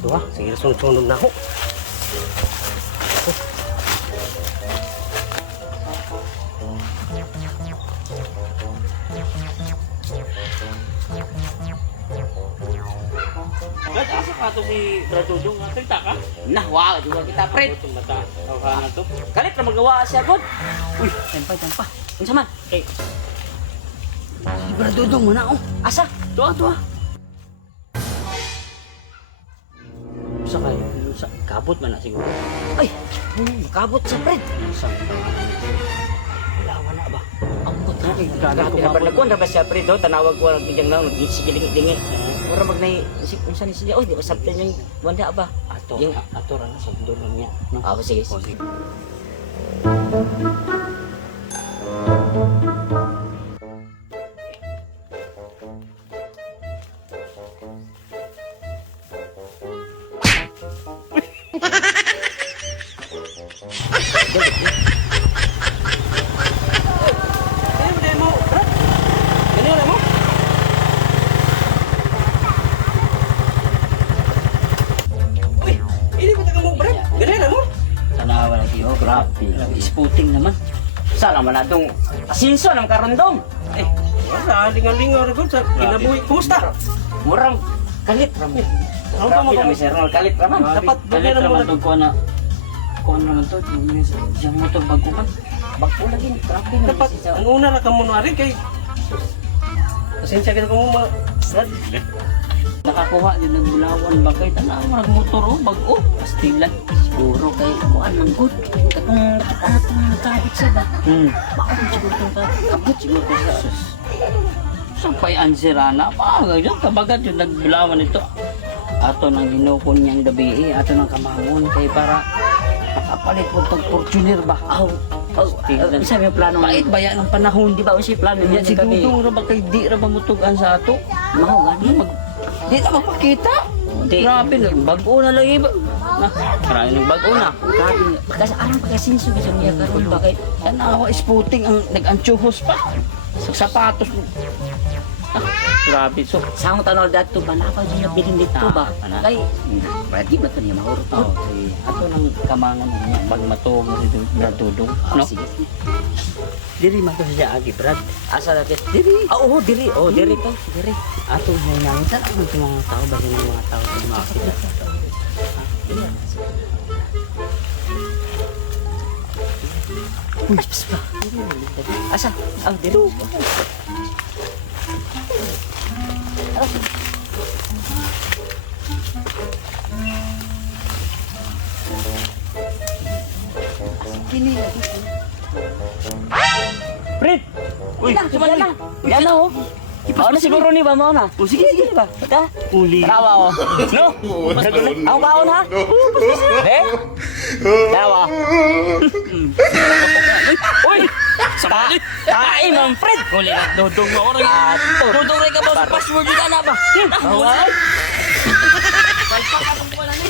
Dua, sige sunod-sunod na ako. Brad, asa ka to si Brad Dudong? Nagsalita ka? Nah, wow, juga kita pret. Itong mata. Tawag na to. Kalit na magawa siya god. Uy, tempa. Unsa man? Eh, Bradudong mo na oh. Asa? Tuwa. sa kayo? Sa kabot man na siguro. Ay, kabot siya pret. Sa wala ba? Ambot na. Grabe, Pinabarlagon na ba siya pret do? Tanawag ko lang bidyang lang, nagsigiling-dingin. Ora magnay isip unsa ni siya. Oy, di ba sabtan yung wanda ba? Ato, Yung- ato ra na sa dulo niya. No? Ah, sige. O, sige. Ano mo, Brad? Ganyan mo? Uy, ini ba taga mo, Brad? Ganyan mo? Tanawa lagi oh, grabe. Spooting naman. Sala man atong asinso ng karondom. Eh, wala, lingaw-lingaw rin sa kinabuhi. Kumusta? Murang kalit raman. Ano Grabe ba na Mr. Ronald, kalit raman. Dapat Kalit ganyan mo naman na. itong kuha na. Kuha naman ito. Yung motor bago ka. Bagpo lagi, grabe na. Dapat, ang una na ka muna rin kay... Pasensya ka na kung mga... Brad, Nakakuha din ng bulawan ba kay tanaw motor oh bago. Pastilan. Siguro kay kuan man good. Katong atong nakabit siya ba? Maon siguro itong kabut siguro ko sa... Sampay ansirana pa ganyan kabagat yung nagbulawan ito. Ato nang ginukon niyang gabi ato nang kamangon kay para makapalit mo itong Fortuner ba? Aw, sabi yung plano Pait ba yan ang panahon di ba? Unsa yung plano Yan niya si Dudong ra ba kay di ra ba mutugan sa ato? Mao gani. Di na magpakita. Di. Grabe na bago na lang iba. Marami nang bago na. Grabe. Kasi arang pagkasinso sa niya karon ba kay Tanawa spooting ang nag-anchuhos pa. Sa sapatos mo. Grabe. So, sa akong tanaw dato ba napag niya bilin dito ba? Ana. Kay ready ba to niya mahurot? oh, si ato nang kamangan niya pag matuog na si Dudong. No? Sige. diri man to siya agi, Brad. Asa natin? Diri. Ah, oo, diri. Oh, diri to. Diri. Ato mo nang saan ang mga tao ba yung mga tao sa mga sila. Uy, pas pa. Asa? Ah, diri. Kini lagi. Prit! Uy, suman na. Yan na oh. Ano siguro ni ba mo na? O sige, sige ba? Ta? Uli. Tawa oh. No? Ako baon ha? Eh? Tawa. Uy! Kain ang Fred! Uli na Dudong mo. Ato. Dudong rin ka ba sa password yun na ba? Awal. Palpak ka pang wala na.